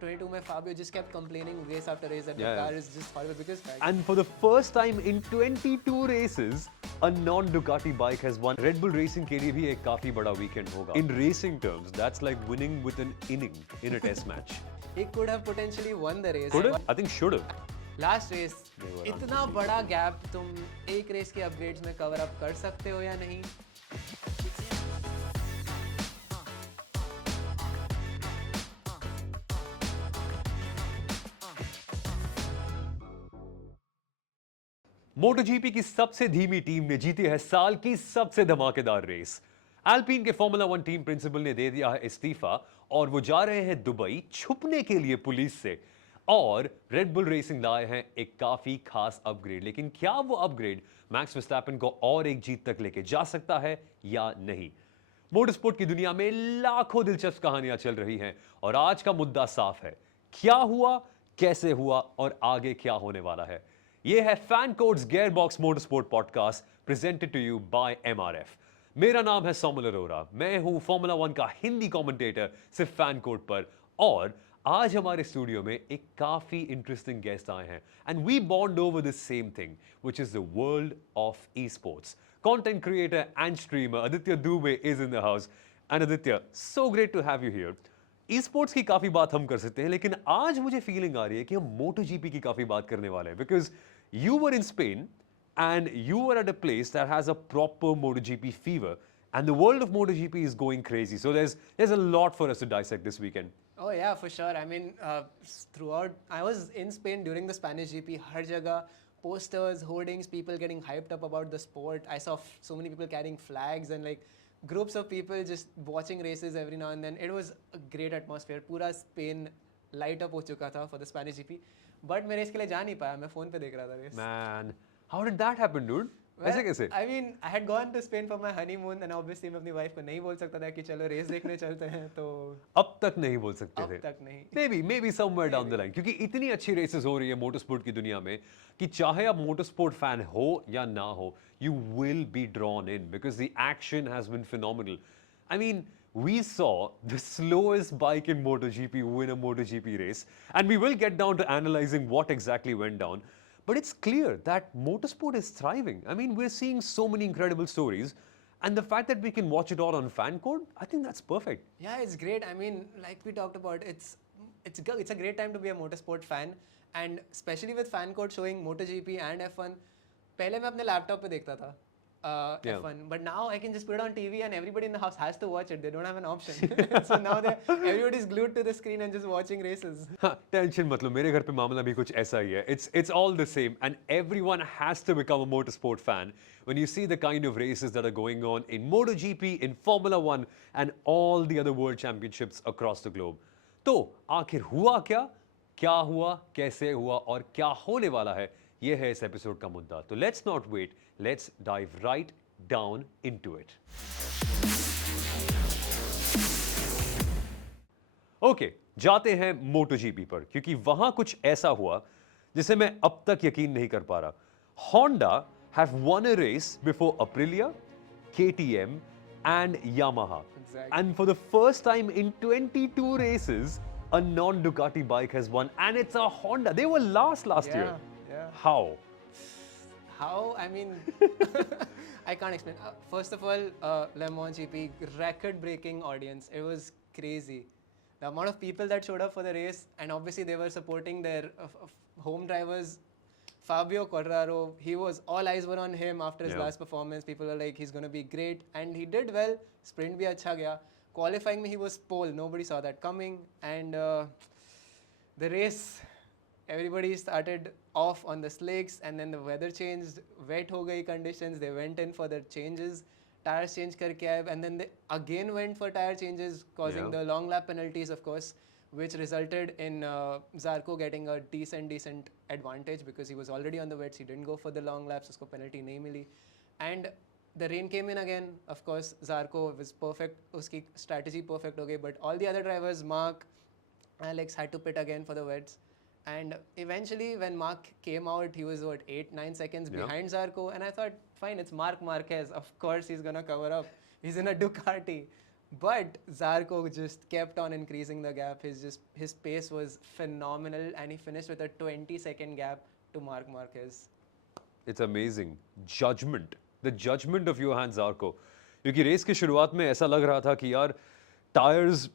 22 में Fabio just kept complaining race after race that the Yeah, car yeah. is just horrible because And for the first time in 22 races, a non-Ducati bike has won. Red Bull Racing के लिए भी एक काफी बड़ा weekend होगा. In racing terms, that's like winning with an inning in a test match. he could have potentially won the race. Could have? I think should have. Last race They were इतना बड़ा gap तुम एक race के upgrades में cover up कर सकते हो या नहीं? MotoGP की सबसे धीमी टीम ने जीती है साल की सबसे धमाकेदार रेस. अल्पीन के फॉर्मूला 1 टीम प्रिंसिपल ने दे दिया है इस्तीफा और वो जा रहे हैं दुबई छुपने के लिए पुलिस से. और रेड बुल रेसिंग लाए हैं एक काफी खास अपग्रेड. लेकिन क्या वो अपग्रेड मैक्स वर्स्टैपेन को और एक जीत तक लेके जा सकता है या नहीं? मोटरस्पोर्ट की दुनिया में लाखों दिलचस्प कहानियां चल रही हैं और आज का मुद्दा साफ है. क्या हुआ, कैसे हुआ और आगे क्या होने वाला है? ये है FanCode's gearbox motorsport podcast presented to you by MRF. मेरा नाम है सोमल अरोरा. मैं हूं फॉर्मूला 1 का हिंदी कमेंटेटर सिर्फ फैन कोड पर. और आज हमारे स्टूडियो में एक काफी इंटरेस्टिंग गेस्ट आए हैं and we bond over the same thing which is the world of esports. Content creator and streamer Aditya Dubey is in the house. And Aditya, so great to have you here. E-sports की काफी बात हम कर सकते हैं, लेकिन आज मुझे फीलिंग आ रही है कि हम MotoGP की काफी बात करने वाले हैं, because you were in Spain and you were at a place that has a proper MotoGP fever, and the world of MotoGP is going crazy. So there's a lot for us to dissect this weekend. Oh yeah, for sure. I mean, throughout, I was in Spain during the Spanish GP. हर जगह posters, hoardings, people getting hyped up about the sport. I saw so many people carrying flags and like groups of people just watching races every now and then. It was a great atmosphere. पूरा Spain light up हो चुका था for the Spanish GP. But मैं race के लिए जा नहीं पाया. मैं phone पे देख रहा था race. Man, how did that happen, dude? ऐसे कैसे? I mean, I had gone to Spain for my honeymoon and obviously मैं अपनी वाइफ को नहीं बोल सकता था कि चलो रेस देखने चलते हैं, तो अब तक नहीं बोल सकते थे. अब तक नहीं. maybe somewhere down the line, क्योंकि इतनी अच्छी रेसेस हो रही है मोटरस्पोर्ट की दुनिया में कि चाहे आप मोटरस्पोर्ट फैन हो या ना हो, you will be drawn in because the action has been phenomenal. I mean, we saw the slowest bike in MotoGP win a MotoGP race, and we will get down to analyzing what exactly went down. But it's clear that motorsport is thriving. I mean, we're seeing so many incredible stories, and the fact that we can watch it all on FanCode, I think that's perfect. Yeah, it's great. I mean, like we talked about, it's a great time to be a motorsport fan, and especially with fan code showing MotoGP and F1. पहले मैं अपने laptop पे देखता था Yeah. F1, but now I can just put it on TV and everybody in the house has to watch it. They don't have an option. So now everybody's glued to the screen and just watching races. हाँ, tension मत लो, मेरे घर पे मामला भी कुछ ऐसा ही है. It's all the same, and everyone has to become a motorsport fan when you see the kind of races that are going on in MotoGP, in Formula 1, and all the other world championships across the globe. तो आखिर हुआ क्या, क्या हुआ, कैसे हुआ और क्या होने वाला है, ये है इस एपिसोड का मुद्दा. तो let's not wait, let's dive right down into it. Okay, जाते हैं MotoGP पर, क्योंकि वहां कुछ ऐसा हुआ जिसे मैं अब तक यकीन नहीं कर पा रहा. Honda have won a race before Aprilia, KTM and Yamaha. Exactly. And for the first time in 22 races, a non-Ducati bike has won, and it's a Honda. They were last year. Yeah. How? How? I mean, I can't explain. First of all, Le Mans GP, record-breaking audience. It was crazy. The amount of people that showed up for the race, and obviously they were supporting their home drivers. Fabio Quartararo, all eyes were on him after his Yeah. last performance. People were like, he's going to be great, and he did well. Sprint bhi acha gaya. Qualifying, he was pole. Nobody saw that coming, and the race. Everybody started off on the slicks, and then the weather changed. Wet ho gayi conditions. They went in for their changes. Tires change karke aaye, and then they again went for tire changes, causing Yeah. the long lap penalties, of course, which resulted in Zarco getting a decent advantage because he was already on the wets. He didn't go for the long laps. Usko penalty nahi mili. And the rain came in again. Of course, Zarco was perfect. Uski strategy perfect ho gayi. But all the other drivers, Mark, Alex, had to pit again for the wets. And eventually, when Mark came out, he was 8-9 seconds Yeah. behind Zarco. And I thought, fine, it's Mark Marquez. Of course, he's gonna cover up. He's in a Ducati. But Zarco just kept on increasing the gap. His pace was phenomenal, and he finished with a 20-second gap to Mark Marquez. It's amazing. Judgment. The judgment of Johan Zarco. क्योंकि race की शुरुआत में ऐसा लग रहा था कि यार tires,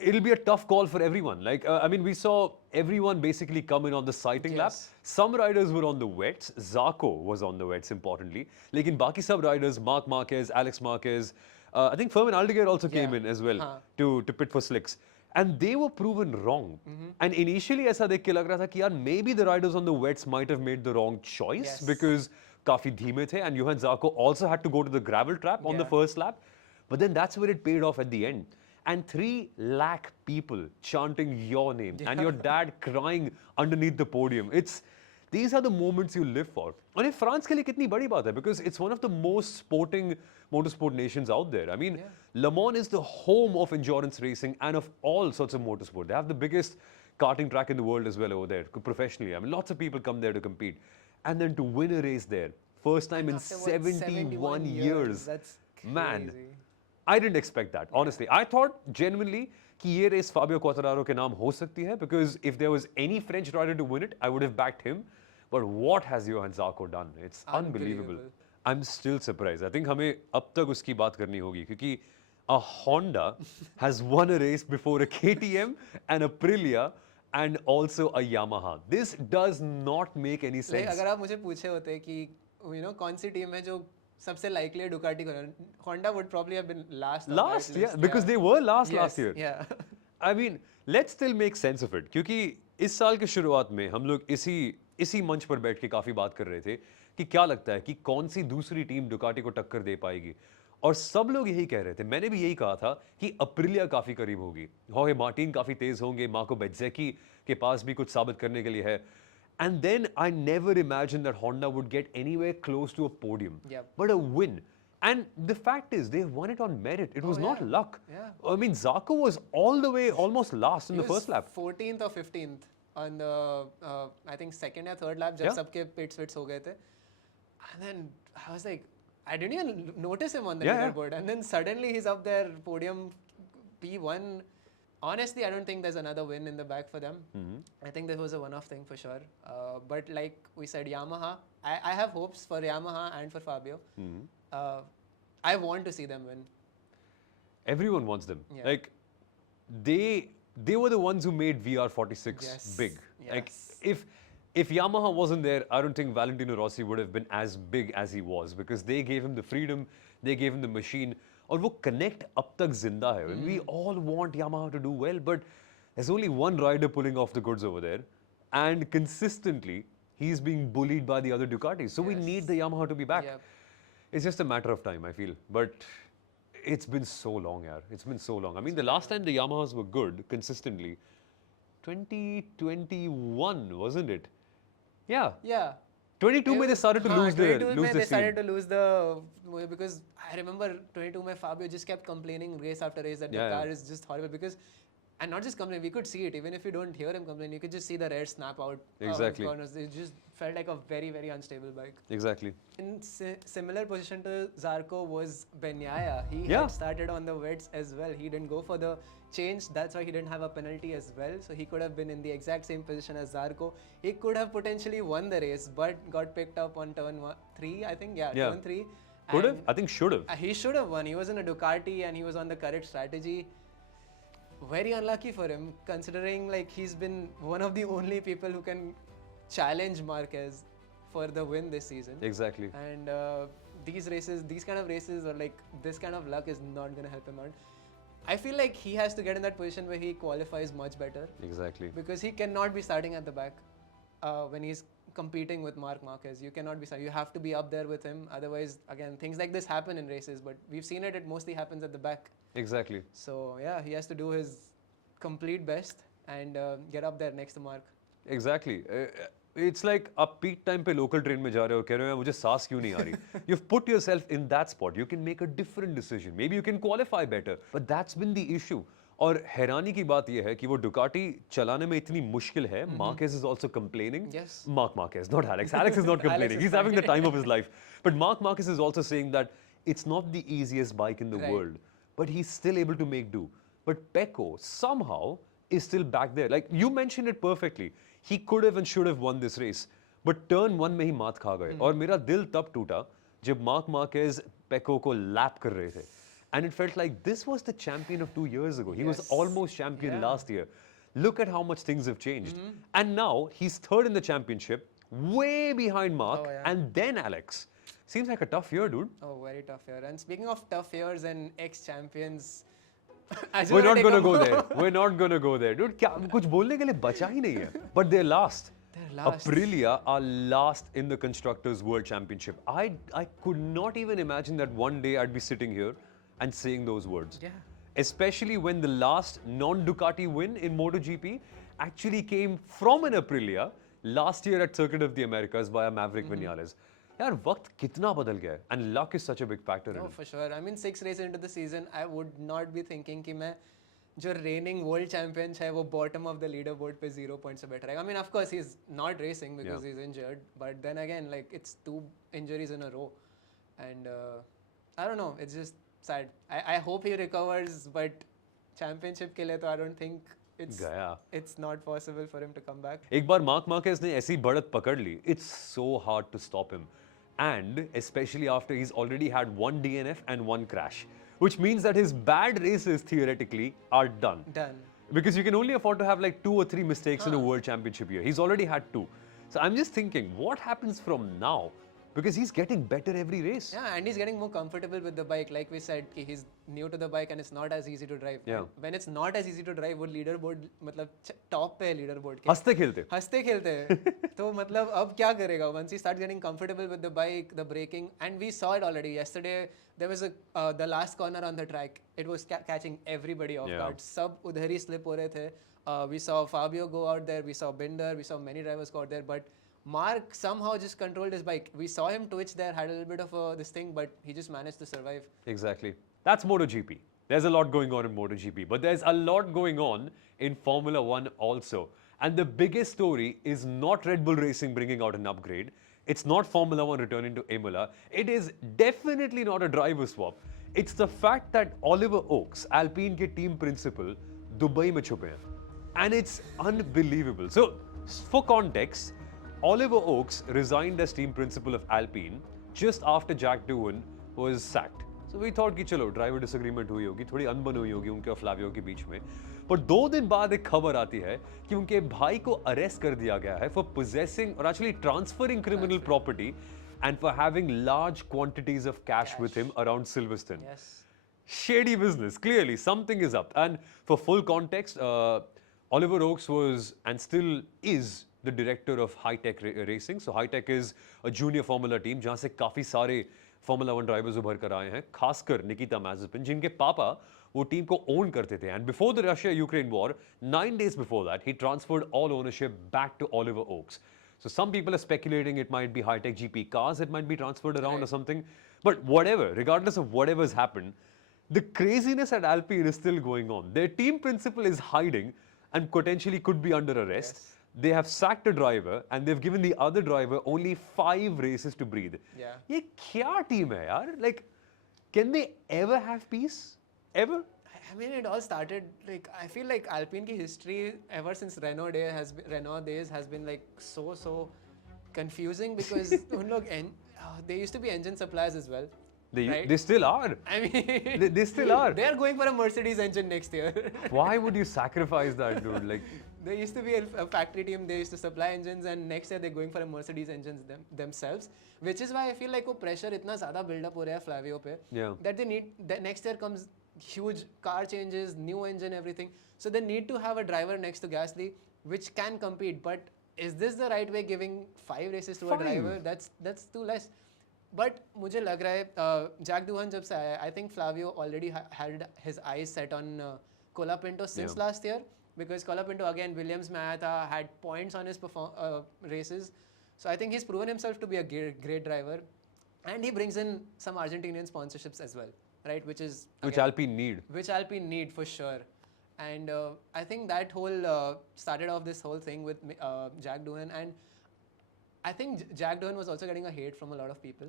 it'll be a tough call for everyone. Like, I mean, we saw everyone basically come in on the sighting lap. Yes. Some riders were on the wets. Zarco was on the wets, importantly. लेकिन बाकी सब riders, Mark Marquez, Alex Marquez, I think Fermin Aldeguer also came Yeah. in as well हाँ. to pit for slicks. And they were proven wrong. And initially ऐसा देख के लग रहा था कि यार maybe the riders on the wets might have made the wrong choice Yes. because काफी धीमे थे, and Johan Zarco also had to go to the gravel trap on the Yeah. first lap. But then that's where it paid off at the end. And 3 lakh people chanting your name and your dad crying underneath the podium. These are the moments you live for. And in France के लिए कितनी बड़ी बात है, because it's one of the most sporting motorsport nations out there. I mean, Le Mans is the home of endurance racing and of all sorts of motorsport. They have the biggest karting track in the world as well over there, professionally. I mean, lots of people come there to compete. And then to win a race there, first time in After what, 71 years. That's Man, crazy. I didn't expect that, honestly. I thought genuinely कि ये race Fabio Quartararo के नाम हो सकती है, because if there was any French rider to win it, I would have backed him. But what has Johan Zarco done? It's unbelievable. I'm still surprised. I think हमें अब तक उसकी बात करनी होगी, क्योंकि a Honda has won a race before a KTM and a Aprilia and also a Yamaha. This does not make any Like, sense. अगर आप मुझे पूछे होते कि कौन सी टीम है जो सबसे likely है डुकाटी को, Honda would probably have been last. on that Last, yeah, list. because they were last Yes, year. Yeah. I mean, let's still make sense of it. क्योंकि इस साल के शुरुआत में हम लोग इसी मंच पर बैठ के काफी बात कर रहे थे कि क्या लगता है कि कौन सी दूसरी टीम डुकाटी को टक्कर दे पाएगी, और सब लोग यही कह रहे थे, मैंने भी यही कहा था कि अप्रिलिया काफी करीब होगी, हॉर्गे मार्टिन काफी तेज होंगे, मार्को बेज्जेकी के पास भी कुछ साबित करने के लिए है. And then I never imagined that Honda would get anywhere close to a podium. Yep. But a win. And the fact is, they won it on merit. It was not yeah. luck. Yeah. I mean, Zarco was all the way almost last in He the was first lap. 14th or 15th on the I think second or third lap जब Yeah. सबके pits हो गए थे. And then I was like, I didn't even notice him on the Yeah, yeah. leaderboard. And then suddenly he's up there, podium P1. Honestly, I don't think there's another win in the bag for them. I think this was a one-off thing for sure. But like we said, Yamaha, I have hopes for Yamaha and for Fabio. I want to see them win. Everyone wants them. Yeah. Like, they were the ones who made VR46 Yes, big. Like, yes. if Yamaha wasn't there, I don't think Valentino Rossi would have been as big as he was, because they gave him the freedom, they gave him the machine. और वो connect अब तक जिंदा है. We all want Yamaha to do well, but there's only one rider pulling off the goods over there, and consistently he's being bullied by the other Ducatis. So we need the Yamaha to be back. Yep. It's just a matter of time, I feel. But it's been so long, yaar. It's been so long. I mean, the last time the Yamahas were good consistently, 2021, wasn't it? Yeah. Yeah. 22 में they started to lose their 22 lose में their they started steam. to lose the, because I remember 22 में Fabio just kept complaining race after race that Yeah, the car yeah. is just horrible, because, and not just complaining, we could see it, even if you don't hear him complain, you could just see the rear snap out of Exactly. corners. It just felt like a very, very unstable bike. Exactly. In similar position to Zarco was Bagnaia. He Yeah. had started on the wets as well. He didn't go for the change. That's why he didn't have a penalty as well. So he could have been in the exact same position as Zarco. He could have potentially won the race, but got picked up on turn 3, I think. Yeah, Yeah. turn 3. Could have? And, I think should have. He should have won. He was in a Ducati and he was on the correct strategy. Very unlucky for him, considering like he's been one of the only people who can challenge Marquez for the win this season. Exactly. And these kind of races, or like this kind of luck is not going to help him out. I feel like he has to get in that position where he qualifies much better, Exactly. because he cannot be starting at the back when he's competing with Marc Marquez. You cannot be starting. You have to be up there with him. Otherwise, again, things like this happen in races, but we've seen it. It mostly happens at the back. Exactly. So yeah, he has to do his complete best and get up there next to Mark. Exactly. It's like आप peak time पे local train में जा रहे हो, कह रहे हो मुझे सांस क्यों नहीं आ रही? You've put yourself in that spot. You can make a different decision. Maybe you can qualify better. But that's been the issue. और हैरानी की बात यह है कि वो Ducati चलाने में इतनी मुश्किल है. Marquez is also complaining. Yes. Marc Marquez, not Alex. Alex is not complaining. is He's having the fine. time of his life. But Marc Marquez is also saying that it's not the easiest bike in the Right. world. but he's still able to make do. But Pecco somehow is still back there. Like you mentioned it perfectly. He could have and should have won this race. But turn one में ही मात खा गए और मेरा दिल तब टूटा जब मार्क मार्केज पेको को लैप कर रहे थे. And it felt like this was the champion of 2 years ago. He was Yes. almost champion Yeah. last year. Look at how much things have changed. And now he's third in the championship, way behind Mark, Oh, yeah. and then Alex. Seems like a tough year, dude. Oh, very tough year. And speaking of tough years and ex-champions, I just We're wanna not take gonna a go mo- there. We're not gonna go there, dude. क्या कुछ बोलने के लिए बचा ही नहीं है. But they're last. They're last. Aprilia are last in the Constructors' World Championship. I could not even imagine that one day I'd be sitting here and saying those words. Yeah. Especially when the last non-Ducati win in MotoGP actually came from an Aprilia last year at Circuit of the Americas via Maverick Vinales. यार वक्त कितना बदल गया है and luck is such a big factor in No, it. for sure. I mean, 6 races into the season, I would not be thinking कि मैं जो reigning world champion है वो bottom of the leaderboard पे 0 points से बैठ रहेगा. I mean, of course, he's not racing because Yeah. he's injured. But then again, like it's 2 injuries in a row, and I don't know. It's just sad. I hope he recovers, but championship के लिए तो I don't think गया. it's not possible for him to come back. एक बार mark Marquez ने ऐसी बढ़त पकड़ ली, it's so hard to stop him. And especially after he's already had one DNF and one crash, which means that his bad races theoretically are done. Done. Because you can only afford to have like 2 or 3 mistakes in a world championship year. He's already had 2. So I'm just thinking, what happens from now? Because he's getting better every race. Yeah, and he's getting more comfortable with the bike. Like we said, कि he's new to the bike and it's not as easy to drive. Yeah. And when it's not as easy to drive, वो leaderboard मतलब top पे है leaderboard के. हंसते खेलते. हंसते खेलते हैं. तो मतलब अब क्या करेगा? Once he starts getting comfortable with the bike, the braking, and we saw it already yesterday. There was the last corner on the track. It was catching everybody off Yeah. guard. सब उधर ही slip हो रहे थे. We saw Fabio go out there. We saw Binder. We saw many drivers go out there, but Mark somehow just controlled his bike. We saw him twitch there, had a little bit of this thing, but he just managed to survive. Exactly. That's MotoGP. There's a lot going on in MotoGP, but there's a lot going on in Formula One also. And the biggest story is not Red Bull Racing bringing out an upgrade. It's not Formula One returning to Imola. It is definitely not a driver swap. It's the fact that Oliver Oaks, Alpine के team principal, Dubai में छुपे हैं. And it's unbelievable. So, for context, Oliver Oaks resigned as team principal of Alpine just after Jack Doohan was sacked. So we thought कि चलो driver disagreement हुई होगी, थोड़ी अनबन हुई होगी उनके और फ्लावियो के बीच में. पर 2 दिन बाद एक खबर आती है कि उनके भाई को अरेस्ट कर दिया गया है for possessing or actually transferring criminal property and for having large quantities of cash with him around Silverstone. Yes. Shady business. Clearly, something is up. And for full context, Oliver Oaks was and still is the director of High Tech Racing. So High Tech is a junior Formula team जहाँ से काफी सारे Formula One drivers उभर कर आए हैं, खासकर Nikita Mazepin, जिनके पापा वो टीम को ओन करते थे. And before the Russia-Ukraine war, 9 days before that, he transferred all ownership back to Oliver Oaks. So some people are speculating it might be High Tech GP cars that might be transferred around or something. But whatever, regardless of whatever's happened, the craziness at Alpine is still going on. Their team principal is hiding and potentially could be under arrest. Yes. They have sacked a driver and they've given the other driver only 5 races to breathe. Yeah. ये क्या team है यार? Like, can they ever have peace? Ever? I mean, it all started like I feel like Alpine की history ever since Renault days has been like so confusing because उन लोग they used to be engine suppliers as well. Right? They still are. I mean, They still are. They are going for a Mercedes engine next year. Why would you sacrifice that, dude? Like, There used to be a factory team. They used to supply engines, and next year they're going for a Mercedes engines themselves. Which is why I feel like वो pressure इतना ज़्यादा build up हो रहा है Flavio पे. Yeah. That they need. That next year comes huge car changes, new engine, everything. So they need to have a driver next to Gasly, which can compete. But is this the right way? Giving 5 races to a 5? driver? That's too less. But मुझे लग रहा है Jack Doohan जब से आया, I think Flavio already had his eyes set on Colapinto since Yeah. last year. Because Colapinto again Williams में आया था, had points on his races. So I think he's proven himself to be a great driver. And he brings in some Argentinian sponsorships as well, right? Which is which again, Alpine need. which Alpine need for sure. And I think that whole started off this whole thing with Jack Doohan. And I think Jack Doohan was also getting a hate from a lot of people.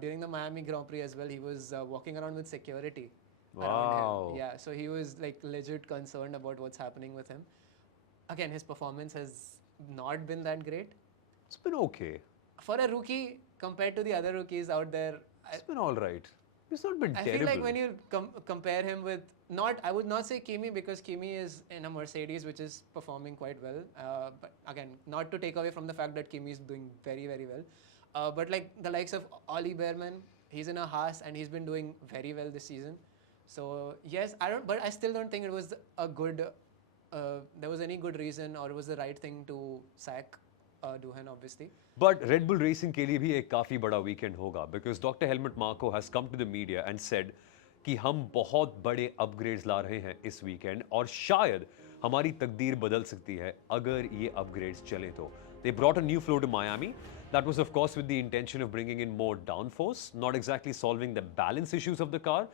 During the Miami Grand Prix as well, he was walking around with security. around Wow. him. Yeah, so he was like legit concerned about what's happening with him. Again, his performance has not been that great. It's been okay. For a rookie, compared to the other rookies out there, It's been all right. It's not been I terrible. feel like when you compare him with I would not say Kimi because Kimi is in a Mercedes which is performing quite well. But again, not to take away from the fact that Kimi is doing very very well. But like the likes of Ollie Behrman, he's in a Haas and he's been doing very well this season. So yes, but I still don't think it was a good. There was any good reason or it was the right thing to sack Doohan obviously. But Red Bull Racing के लिए भी एक काफी बड़ा weekend होगा because Dr. Helmut Marko has come to the media and said कि हम बहुत बड़े upgrades ला रहे हैं इस weekend और शायद हमारी तकदीर बदल सकती है अगर ये upgrades चलें तो. They brought a new flow to Miami. That was of course with the intention of bringing in more downforce, not exactly solving the balance issues of the car.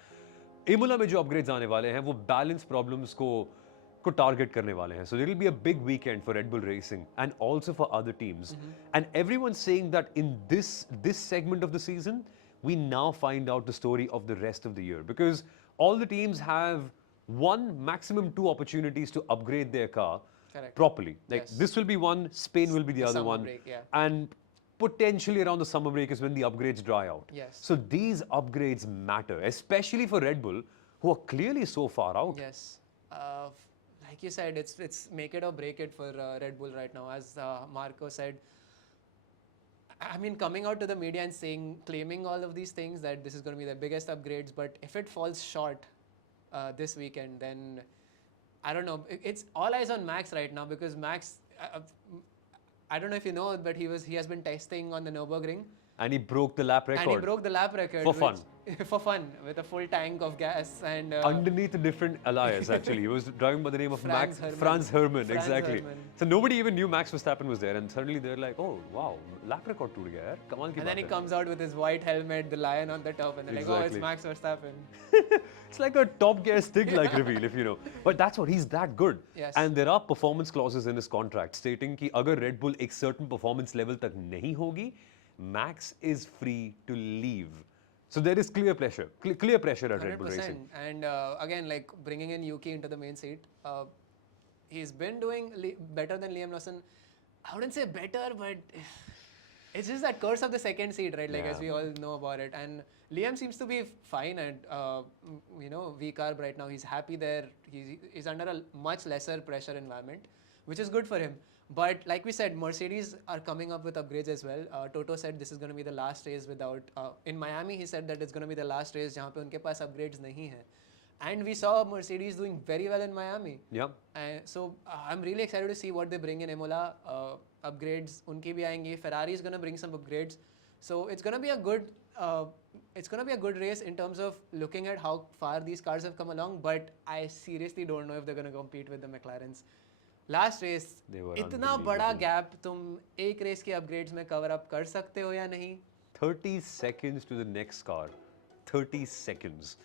Imola में जो upgrades आने वाले हैं वो balance problems को target करने वाले हैं. So there will be a big weekend for Red Bull Racing and also for other teams. And everyone's saying that in this segment of the season, we now find out the story of the rest of the year because all the teams have one, maximum two opportunities to upgrade their car Correct. properly. Like Yes. this will be one, Spain will be the other summer one. break, yeah. And potentially around the summer break is when the upgrades dry out. Yes. So these upgrades matter, especially for Red Bull, who are clearly so far out. Yes. Like you said, it's make it or break it for Red Bull right now. As Marco said, I mean, coming out to the media and claiming all of these things that this is going to be the biggest upgrades, but if it falls short this weekend, then I don't know. It's all eyes on Max right now because Max, I don't know if you know, but he has been testing on the Nürburgring. And he broke the lap record. And he broke the lap record. For fun. For fun, with a full tank of gas and... Underneath a different alias, actually. He was driving by the name of Franz Hermann. Franz Hermann, Franz exactly. Hermann. So nobody even knew Max Verstappen was there, and suddenly they're like, oh, wow, lap record toot gaya yaar. Kamal ki And then he baat hai. comes out with his white helmet, the lion on the top, and they're like, oh, it's Exactly. Max Verstappen. It's like a Top Gear Stig-like reveal, if you know. But that's what, he's that good. Yes. And there are performance clauses in his contract stating कि अगर Red Bull एक certain performance level तक नहीं होगी, Max is free to leave. So there is clear pressure at Red Bull 100%. Racing. And again, like bringing in Yuki into the main seat, he's been doing better than Liam Lawson. I wouldn't say better, but it's just that curse of the second seat, right? Like, Yeah. as we all know about it. And Liam seems to be fine at, V-Carb right now. He's happy there. He's under a much lesser pressure environment, which is good for him. But like we said, Mercedes are coming up with upgrades as well. Toto said this is going to be the last race without... in Miami, he said that it's going to be the last race जहाँ पे उनके पास upgrades नहीं हैं. And we saw Mercedes doing very well in Miami. Yeah. So I'm really excited to see what they bring in Imola. Upgrades उनकी भी आएंगी. Ferrari is going to bring some upgrades. So it's going to be a good race in terms of looking at how far these cars have come along. But I seriously don't know if they're going to compete with the McLarens. Last race, They were इतना बड़ा gap तुम एक race के upgrades में cover up कर सकते हो या नहीं? 30 seconds to the next car. 30 seconds.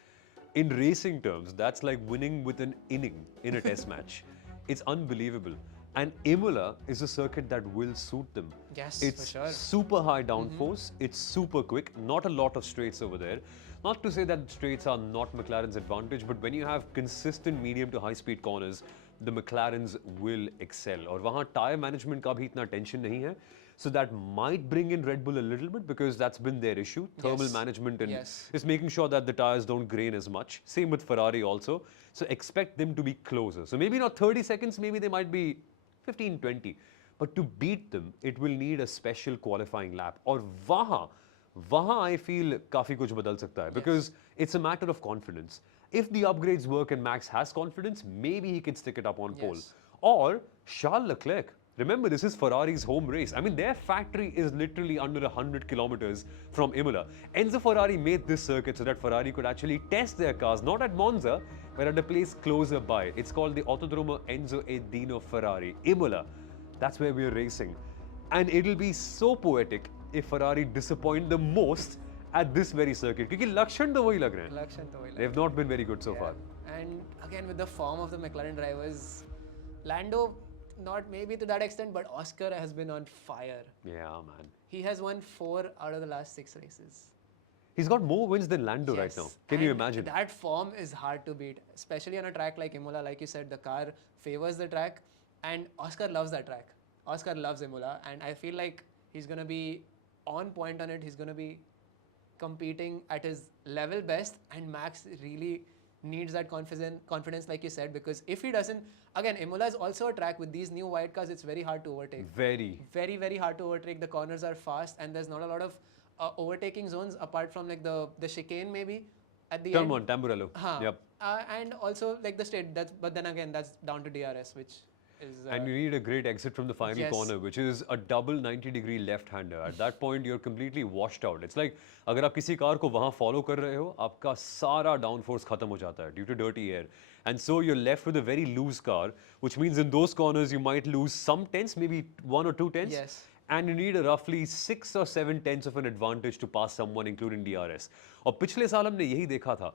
In racing terms, that's like winning with an inning in a test match. It's unbelievable. And Imola is a circuit that will suit them. Yes, It's for sure. super high downforce. It's super quick. Not a lot of straights over there. Not to say that straights are not McLaren's advantage, but when you have consistent medium to high speed corners, the McLarens will excel. और वहाँ tire management का भी इतना tension नहीं है. So that might bring in Red Bull a little bit because that's been their issue. Thermal Yes. management and Yes. just making sure that the tires don't grain as much. Same with Ferrari also. So expect them to be closer. So maybe not 30 seconds, maybe they might be 15, 20. But to beat them, it will need a special qualifying lap. और वहाँ I feel काफी कुछ बदल सकता है because it's a matter of confidence. If the upgrades work and Max has confidence, maybe he can stick it up on pole. Yes. Or Charles Leclerc. Remember, this is Ferrari's home race. I mean, their factory is literally under 100 kilometers from Imola. Enzo Ferrari made this circuit so that Ferrari could actually test their cars, not at Monza, but at a place closer by. It's called the Autodromo Enzo e Dino Ferrari, Imola. That's where we're racing. And it'll be so poetic if Ferrari disappoint the most at this very circuit. Because लक्षण तो वही लग रहे हैं. लक्षण तो वही लग They've not been very good so Yeah. far. And again, with the form of the McLaren drivers, Lando, not maybe to that extent, but Oscar has been on fire. Yeah, man. He has won 4 out of the last 6 races. He's got more wins than Lando right now. Yes, Can you and imagine? That form is hard to beat, especially on a track like Imola. Like you said, the car favors the track, and Oscar loves that track. Oscar loves Imola, and I feel like he's gonna be on point on it. He's gonna be competing at his level best, and Max really needs that confidence, like you said, because if he doesn't, again, Imola is also a track with these new wide cars. It's very hard to overtake. Very. Very, very hard to overtake. The corners are fast, and there's not a lot of overtaking zones apart from like the chicane maybe at the Come end. on, Tamburello. Huh. Yep. And also like the straight. But then again, that's down to DRS, which is. And you need a great exit from the final Yes. corner, which is a double 90-degree left-hander. At that point, you're completely washed out. It's like अगर आप किसी car को वहाँ follow कर रहे हो, आपका सारा downforce खत्म हो जाता है due to dirty air. And so you're left with a very loose car, which means in those corners you might lose some tenths, maybe 1 or 2 tenths. Yes. And you need a roughly 6 or 7 tenths of an advantage to pass someone, including DRS. और पिछले साल हमने यही देखा था.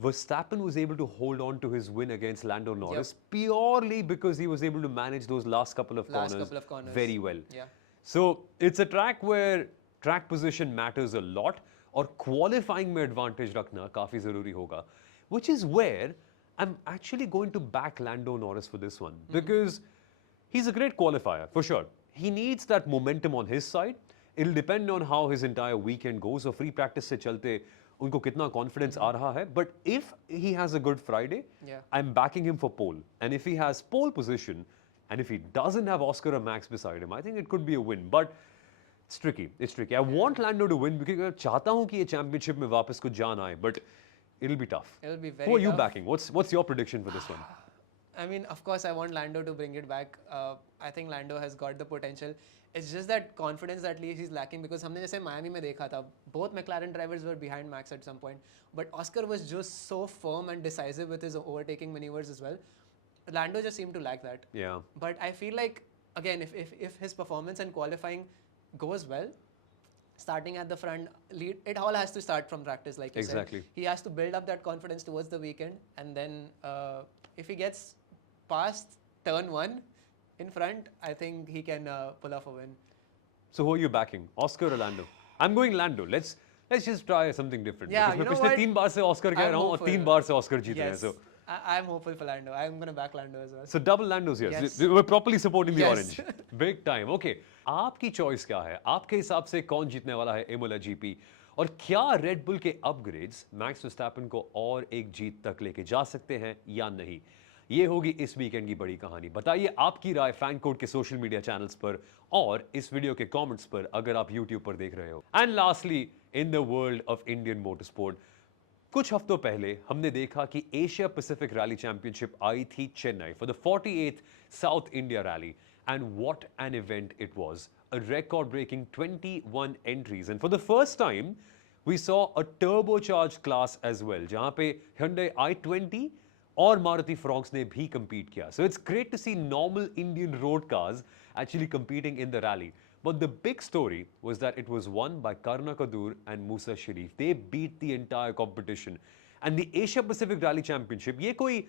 Verstappen was able to hold on to his win against Lando Norris purely because he was able to manage those last couple of corners very well. Yeah. So it's a track where track position matters a lot और qualifying में advantage रखना काफी जरूरी होगा, which is where I'm actually going to back Lando Norris for this one because he's a great qualifier for sure. He needs that momentum on his side. It'll depend on how his entire weekend goes. So free practice से चलते उनको कितना confidence आ रहा है. But if he has a good Friday, Yeah. I'm backing him for pole. And if he has pole position, and if he doesn't have Oscar or Max beside him, I think it could be a win. But it's tricky. It's tricky. I want Lando to win because मैं चाहता हूँ कि ये championship में वापस कुछ जान आए. But it'll be tough. It'll be very Who are you tough. backing? What's your prediction for this one? I mean, of course, I want Lando to bring it back. I think Lando has got the potential. It's just that confidence that he's lacking because हमने जैसे Miami में देखा था, both McLaren drivers were behind Max at some point, but Oscar was just so firm and decisive with his overtaking maneuvers as well. Lando just seemed to lack that. Yeah. But I feel like, again, if his performance and qualifying goes well, starting at the front, it all has to start from practice, like you Exactly. said. He has to build up that confidence towards the weekend, and then if he gets past turn 1 in front, I think he can pull off a win. So who are you backing? Oscar or Lando? I'm going Lando. Let's just try something different. Yeah, because you मैं know पिछले what? 3 बार से Oscar कह I'm रहा हूँ और hopeful. 3 बार से Oscar जीत रहे हैं. Yes, So I'm hopeful for Lando. I'm gonna back Lando as well. So double Landos here. Yes. So we're properly supporting the Yes. orange. Big time. Okay. आपकी choice क्या है? आपके हिसाब से कौन जीतने वाला है Imola GP? और क्या Red Bull के upgrades Max Verstappen को और एक जीत तक लेके जा सकते हैं या नहीं? ये होगी इस वीकेंड की बड़ी कहानी. बताइए आपकी राय फैन कोड के सोशल मीडिया चैनल्स पर और इस वीडियो के कमेंट्स पर अगर आप YouTube पर देख रहे हो. And lastly in the world of Indian motorsport, कुछ हफ्तों पहले हमने देखा कि एशिया पैसिफिक रैली चैंपियनशिप आई थी Chennai for the 48th south India rally, and what an event it was. A record breaking 21 entries, and for the first time we saw a turbocharged class as well, जहां पे Hyundai i20 और Maruti Fronx ने भी compete किया. So it's great to see normal Indian road cars actually competing in the rally. But the big story was that it was won by Karna Kadur and Musa Sharif. They beat the entire competition. And the Asia Pacific Rally Championship, ये कोई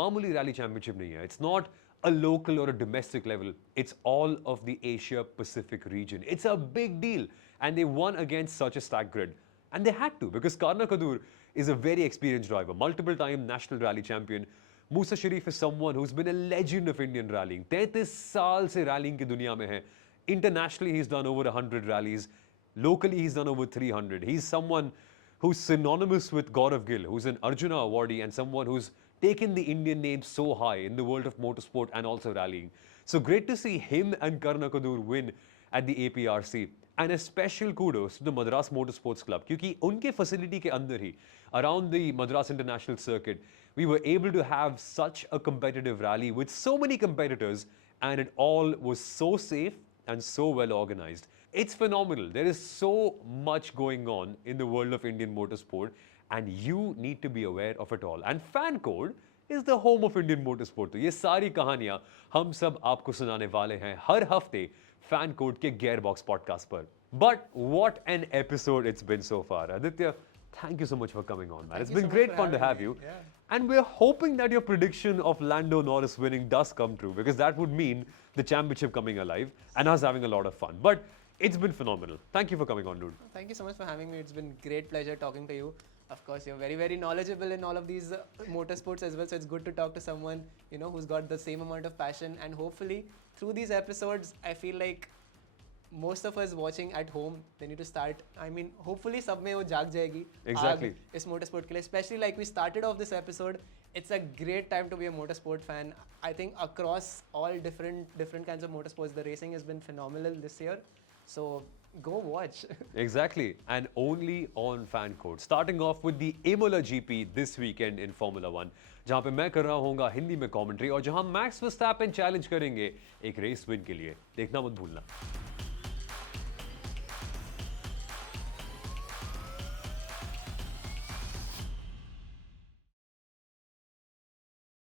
मामूली rally championship नहीं है. It's not a local or a domestic level. It's all of the Asia Pacific region. It's a big deal. And they won against such a stacked grid. And they had to, because Karna Kadur is a very experienced driver, multiple-time national rally champion. Musa Sharif is someone who's been a legend of Indian rallying. 33 साल से rallying की दुनिया में है. Internationally, he's done over 100 rallies. Locally, he's done over 300. He's someone who's synonymous with Gaurav Gill, who's an Arjuna awardee and someone who's taken the Indian name so high in the world of motorsport and also rallying. So great to see him and Karna Kadur win at the APRC. And a special kudos to the Madras Motorsports Club, क्योंकि उनके facility के अंदर ही, around the Madras International Circuit, we were able to have such a competitive rally with so many competitors, and it all was so safe and so well organized. It's phenomenal. There is so much going on in the world of Indian motorsport, and you need to be aware of it all. And Fan Code is the home of Indian motorsport. तो ये सारी कहानियां हम सब आपको सुनाने वाले हैं हर हफ्ते Fan Code के Gearbox podcast पर. But what an episode it's been so far. Aditya, thank you so much for coming on, man. It's you been so much great for fun to have having you. me. Yeah. And we're hoping that your prediction of Lando Norris winning does come true, because that would mean the championship coming alive and us having a lot of fun. But It's been phenomenal. Thank you for coming on, dude. Thank you so much for having me. It's been great pleasure talking to you. Of course, you're very, very knowledgeable in all of these motorsports as well. So it's good to talk to someone, you know, who's got the same amount of passion. And hopefully, through these episodes, I feel like most of us watching at home, they need to start. I mean, hopefully, सब में वो जाग जाएगी. Exactly. आग इस motorsport के लिए. Especially like we started off this episode. It's a great time to be a motorsport fan. I think across all different kinds of motorsports, the racing has been phenomenal this year. So go watch. Exactly, and only on Fan Code. Starting off with the Imola GP this weekend in Formula 1, जहां पे मैं कर रहा हूँगा हिंदी में commentary और जहां max Verstappen challenge करेंगे एक रेस विन के लिए. देखना मत भूलना.